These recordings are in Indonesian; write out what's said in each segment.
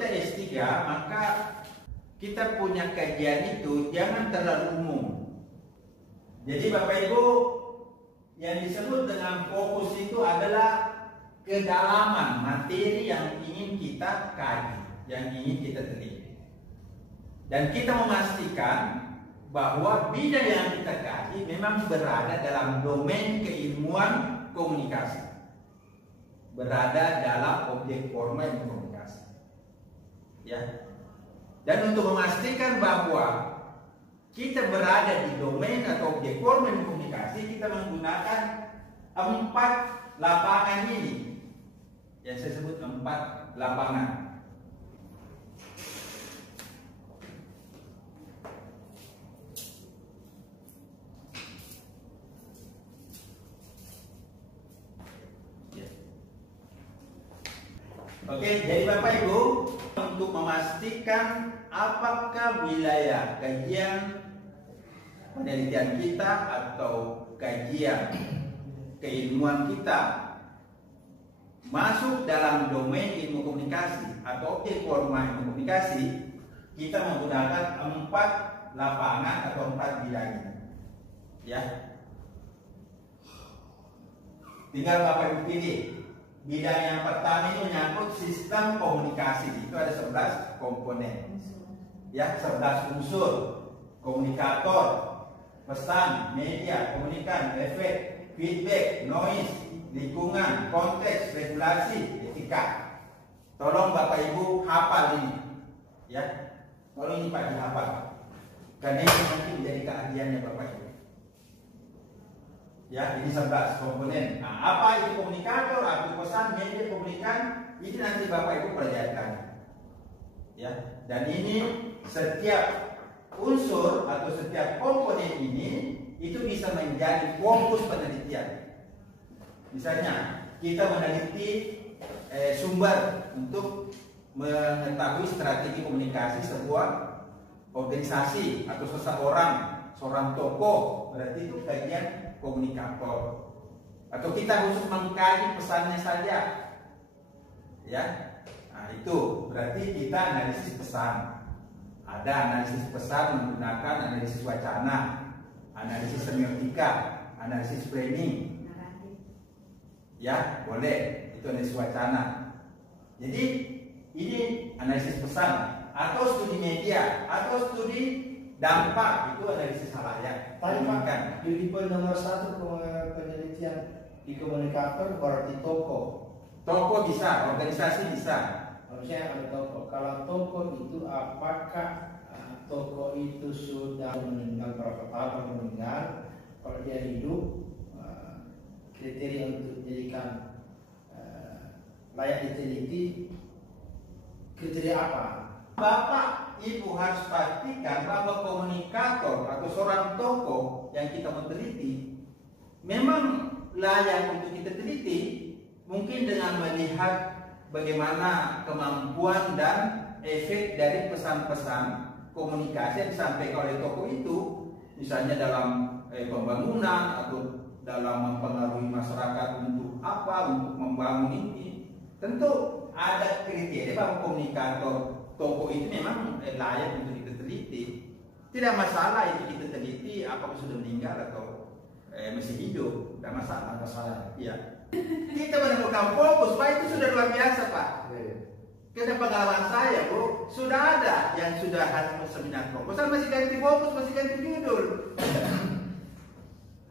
kita S3, maka kita punya kajian itu jangan terlalu umum. Jadi Bapak Ibu, yang disebut dengan fokus itu adalah kedalaman materi yang ingin kita kaji, yang ingin kita teliti. Dan kita memastikan bahwa bidang yang kita kaji memang berada dalam domain keilmuan komunikasi, berada dalam objek formal komunikasi. Ya. Dan untuk memastikan bahwa kita berada di domain atau objek formal komunikasi, kita menggunakan 4 lapangan ini, yang saya sebut 4 lapangan. Oke, jadi Bapak Ibu, untuk memastikan apakah wilayah kajian penelitian kita atau kajian keilmuan kita masuk dalam domain ilmu komunikasi atau objek formal ilmu komunikasi, kita menggunakan 4 lapangan atau 4 bidang. Ya. Tinggal Bapak Ibu pilih. Bidang yang pertama ini menyangkut sistem komunikasi. Itu ada 11 komponen. Ya, 11 unsur. Komunikator, pesan, media, komunikan, efek, feedback, noise, lingkungan, konteks, regulasi, etika. Tolong Bapak Ibu hafal ini. Ya. Tolong ini Pak dihafal. Karena ini nanti menjadi keahliannya Bapak Ibu. Ya, ini 11 komponen. Nah, apa itu komunikator, apa pesan, media, komunikan, ini nanti Bapak Ibu pelajari. Ya, dan ini setiap unsur atau setiap komponen ini itu bisa menjadi fokus penelitian. Misalnya, kita meneliti sumber untuk mengetahui strategi komunikasi sebuah organisasi atau seseorang, seorang tokoh, berarti itu kajian komunikator. Atau kita khusus mengkaji pesannya saja, ya. Nah, itu berarti kita analisis pesan. Ada analisis pesan menggunakan analisis wacana, analisis semiotika, analisis framing. Ya, boleh. Itu analisis wacana. Jadi ini analisis pesan atau studi media atau studi dampak, itu analisis halayak. Tadi Pak, di poin nomor 1 penelitian di komunikator berarti toko. Toko bisa, organisasi bisa. Harusnya ada toko. Kalau toko itu apakah toko itu sudah meninggal berapa tahun meninggal? Kalau dia hidup, kriteria untuk dijadikan layak diteliti, kriteria apa? Bapak Ibu harus pastikan bahwa komunikator atau seorang tokoh yang kita mau teliti memang layak untuk kita teliti, mungkin dengan melihat bagaimana kemampuan dan efek dari pesan-pesan komunikasi yang disampaikan oleh tokoh itu, misalnya dalam pembangunan atau dalam mempengaruhi masyarakat untuk apa, untuk membangun ini. Tentu ada kriteria bahwa komunikator tokoh itu memang layak untuk kita teliti. Tidak masalah itu kita teliti apakah sudah meninggal atau masih hidup, tidak masalah. Iya. Kita menemukan fokus, Pak, itu sudah luar biasa, Pak. Karena pengalaman saya, Bu, sudah ada yang sudah hasil seminar proposal masih ganti fokus, masih ganti judul.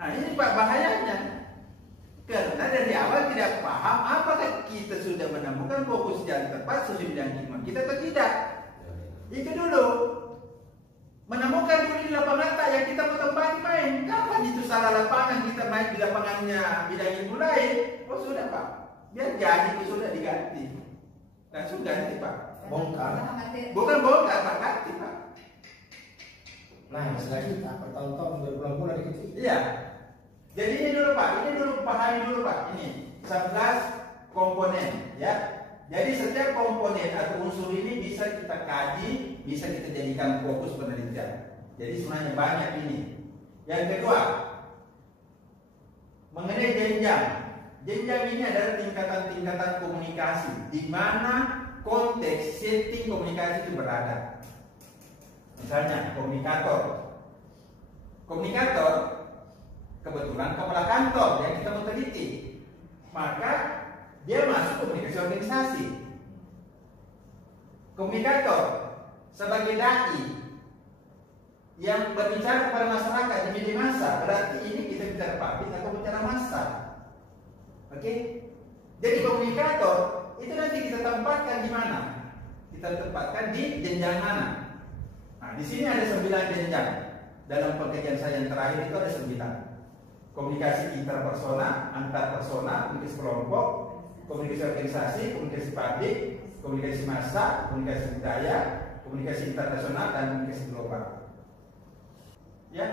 Nah, ini Pak bahayanya. Karena dari awal tidak paham apakah kita sudah menemukan fokus yang tepat sesuai dengan iman kita atau tidak. Itu dulu. Menemukan dulu di lapangan tak yang kita mau tempat main. Kapan itu salah lapangan kita main di lapangannya bidang ilmu lain? Oh sudah Pak. Biar jadi itu sudah diganti. Langsung ganti Pak. Bongkar. Bukan bongkar Pak, ganti Pak. Nah, istilah kita bertahun-tahun berbulan-bulan dikit. Iya. Jadi ini dulu Pak, ini dulu pahami dulu Pak. Ini 11 komponen ya. Jadi setiap komponen atau unsur ini bisa kita kaji, bisa kita jadikan fokus penelitian. Jadi sebenarnya banyak ini. Yang kedua, mengenai jenjang. Jenjang ini adalah tingkatan-tingkatan komunikasi di mana konteks setting komunikasi itu berada. Misalnya komunikator. Komunikator kebetulan kepala kantor yang kita mau teliti, maka dia masuk komunikasi organisasi. Komunikator sebagai dai yang berbicara kepada masyarakat di media massa, berarti ini kita bicara publik atau bicara massa. Oke? Jadi komunikator itu nanti kita tempatkan di mana? Kita tempatkan di jenjang mana? Nah, di sini ada 9 jenjang. Dalam pengajian saya yang terakhir itu ada 9. Komunikasi interpersona, antarpersona, komunikasi kelompok, komunikasi organisasi, komunikasi publik, komunikasi massa, komunikasi budaya, komunikasi internasional, dan komunikasi global. Ya,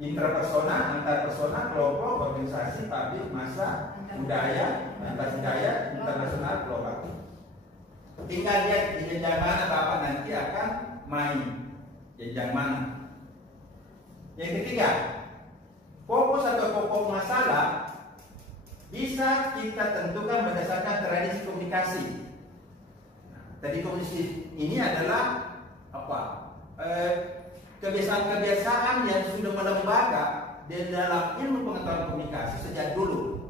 interpersona, antarpersona, kelompok, organisasi, publik, massa, budaya, antar-budaya, internasional, global. Tinggal lihat di jenjang mana Bapak nanti akan main, jenjang mana. Yang ketiga, fokus atau pokok masalah bisa kita tentukan berdasarkan tradisi komunikasi. Tadi komunikasi ini adalah apa? Kebiasaan-kebiasaan yang sudah melembaga di dalam ilmu pengetahuan komunikasi sejak dulu,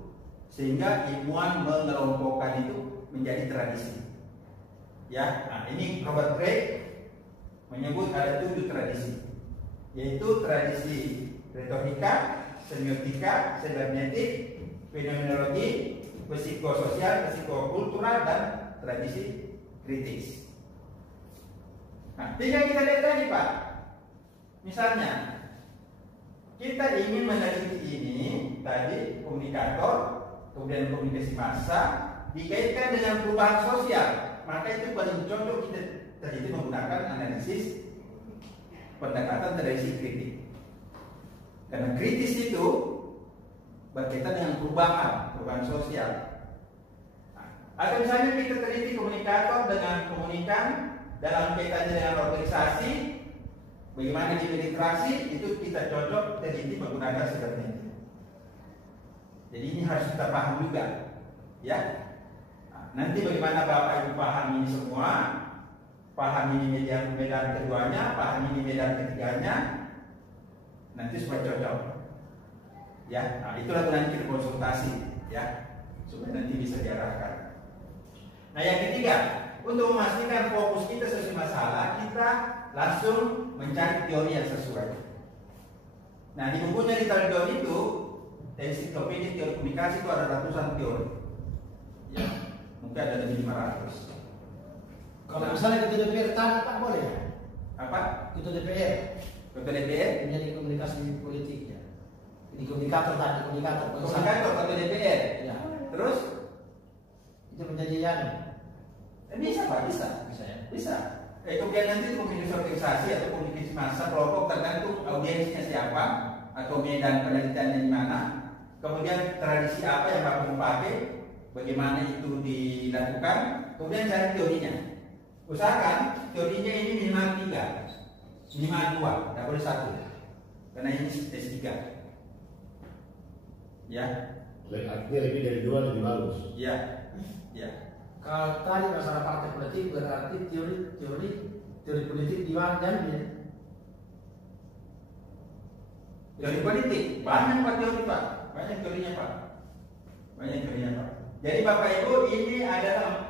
sehingga ilmuwan mengelompokkan itu menjadi tradisi. Ya, nah ini Robert Craig menyebut ada 7 tradisi, yaitu tradisi retorika, semiotika, cybernetik, fenomenologi, psikososial, psikokultural, dan tradisi kritis. Nah, tinggal kita lihat tadi Pak. Misalnya, kita ingin meneliti ini tadi komunikator, kemudian komunikasi massa dikaitkan dengan perubahan sosial, maka itu paling cocok kita teliti menggunakan analisis pendekatan tradisi kritik. Karena kritis itu berkaitan dengan perubahan sosial. Atau misalnya kita teliti komunikator dengan komunikan dalam kaitannya dengan organisasi, bagaimana dia berinteraksi, itu kita cocok teliti menggunakan cybernetik. Jadi ini harus kita paham juga, ya. Nanti bagaimana Bapak Ibu paham ini semua, paham ini medan keduanya, paham ini medan ketiganya, nanti supaya cocok. Ya, nah itulah nanti kita konsultasi, ya, supaya nanti bisa diarahkan. Nah yang ketiga, untuk memastikan fokus kita sesuai masalah, kita langsung mencari teori yang sesuai. Nah di bukunya di tahun itu, ensiklopedia teori komunikasi itu ada ratusan teori. Ya, mungkin ada lebih 500. Kalau misalnya ketua DPR tadi Pak boleh? Apa? Ketua DPR. Ketua DPR Menjadi komunikasi politiknya. Ini komunikator tadi, komunikator. Komunikator ketua DPR. Ya. Terus itu menjadi yang bisa Pak, bisa ya? Bisa. Kemudian nanti komunikasi organisasi atau komunikasi massa kelompok tergantung audiensnya siapa atau medan penelitiannya di mana. Kemudian tradisi apa yang Bapak mau pakai, bagaimana itu dilakukan, kemudian cari teorinya. Usahakan teorinya ini minimal 3, minimal 2, tidak boleh 1, karena ini S3. Ya. Artinya lebih dari 2 lebih bagus. Ya, ya. kalau tadi masalah partai politik berarti teori politik di mana jamnya? Teori politik banyak Pak teori Pak, banyak teorinya Pak, banyak teorinya Pak. Jadi Bapak Ibu ini adalah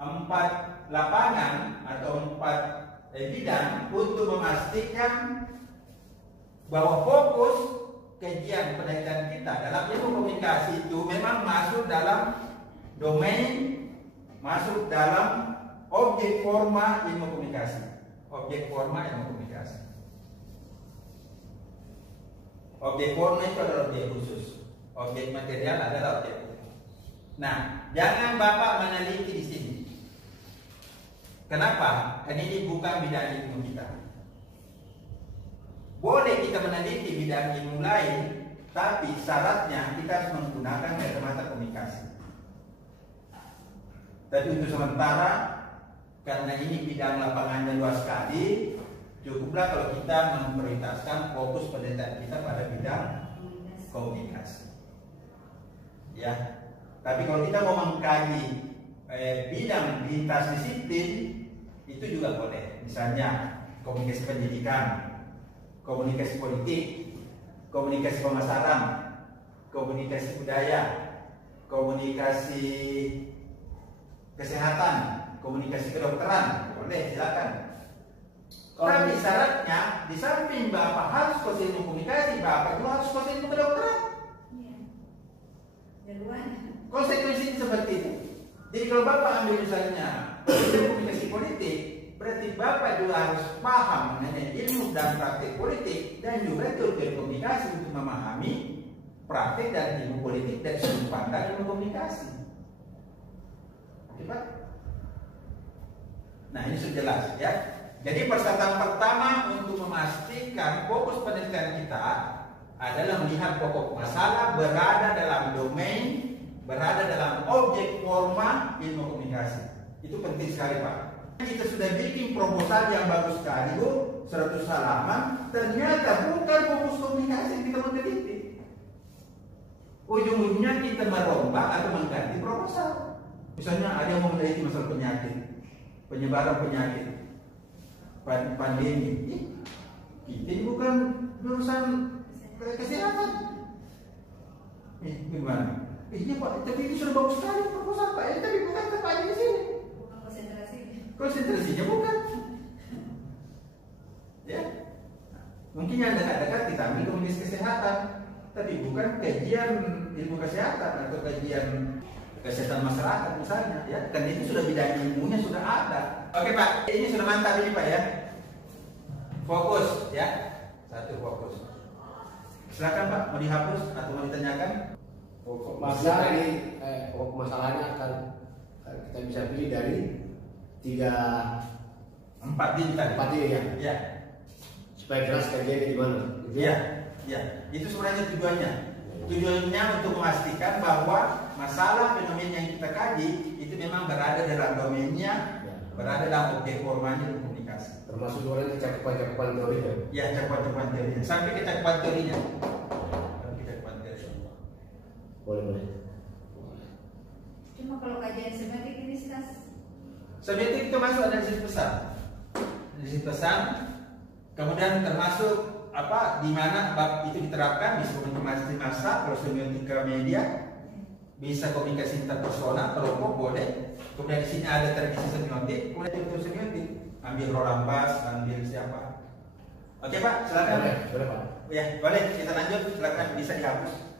4 lapangan atau 4 bidang untuk memastikan bahwa fokus kajian penelitian kita dalam ilmu komunikasi itu memang masuk dalam domain, masuk dalam objek forma ilmu komunikasi. Objek forma ilmu komunikasi. Objek forma itu adalah objek khusus. Objek material adalah objek khusus. Nah, jangan Bapak meneliti di sini. Kenapa? Karena ini bukan bidang ilmu kita. Boleh kita meneliti bidang ilmu lain, tapi syaratnya kita harus menggunakan kacamata komunikasi. Tapi untuk sementara, karena ini bidang lapangannya luas sekali, cukuplah kalau kita memprioritaskan fokus penelitian kita pada bidang komunikasi. Ya, tapi kalau kita mau mengkaji bidang lintas disiplin itu juga boleh. Misalnya komunikasi pendidikan, komunikasi politik, komunikasi pemasaran, komunikasi budaya, komunikasi kesehatan, komunikasi kedokteran, boleh, silakan. Tapi syaratnya di samping Bapak harus kuasai ilmu komunikasi, Bapak juga harus kuasai ilmu kedokteran. Konsekuensinya seperti itu. Jadi kalau Bapak ambil misalnya komunikasi politik, berarti Bapak juga harus paham mengenai ilmu dan praktik politik dan juga teori komunikasi untuk memahami praktik dan ilmu politik dari sudut pandang ilmu komunikasi. Oke Pak? Nah ini sudah jelas ya. Jadi persyaratan pertama untuk memastikan fokus penelitian kita adalah melihat pokok masalah berada dalam domain, berada dalam objek forma ilmu komunikasi. Itu penting sekali Pak. Kita sudah bikin proposal yang bagus sekali Bu, 100 halaman, ternyata bukan fokus komunikasi yang kita mau teliti. Ujung-ujungnya kita merombak atau mengganti proposal. Misalnya ada yang mau meneliti masalah penyakit, penyebaran penyakit, pandemi. Kita ini bukan jurusan kesehatan. Gimana? Iya Pak, tapi ini sudah bagus sekali proposal Pak. Tapi bukan tempatnya di sini. Konsentrasinya bukan. Ya. Mungkin yang dekat-dekat kita ambil komunikasi kesehatan, tapi bukan kajian ilmu kesehatan atau kajian kesehatan masyarakat misalnya, ya. Dan itu sudah bidang ilmunya sudah ada. Oke Pak, ini sudah mantap ini Pak ya. Fokus ya. Satu fokus. Silakan Pak, mau dihapus atau mau ditanyakan? Pokok masalah ini, pokok masalahnya akan kita bisa pilih dari 4 ini tadi. 4 ini ya. Ya. Supaya jelas kajiannya di mana. Iya, ya. Itu sebenarnya tujuannya. Tujuannya untuk memastikan bahwa masalah fenomena yang kita kaji itu memang berada dalam domainnya, berada dalam objek formanya dan komunikasi. Termasuk orang cakupan teorinya. Ya, cakupan teorinya. Sampai ke cakupan teorinya. Boleh. Cuma kalau kajian semiotik ini semiotik itu masuk analisis pesan. Analisis pesan, kemudian termasuk di mana bab itu diterapkan, bisa komunikasi massa, kalau semiotika media, bisa komunikasi interpersonal, kelompok boleh. Kemudian di sini ada tradisi semiotik, kemudian contoh semiotik, ambil Roland Barthes, ambil siapa. Oke Pak, silakan. Boleh Pak. Ya, boleh kita lanjut, silakan bisa dihapus.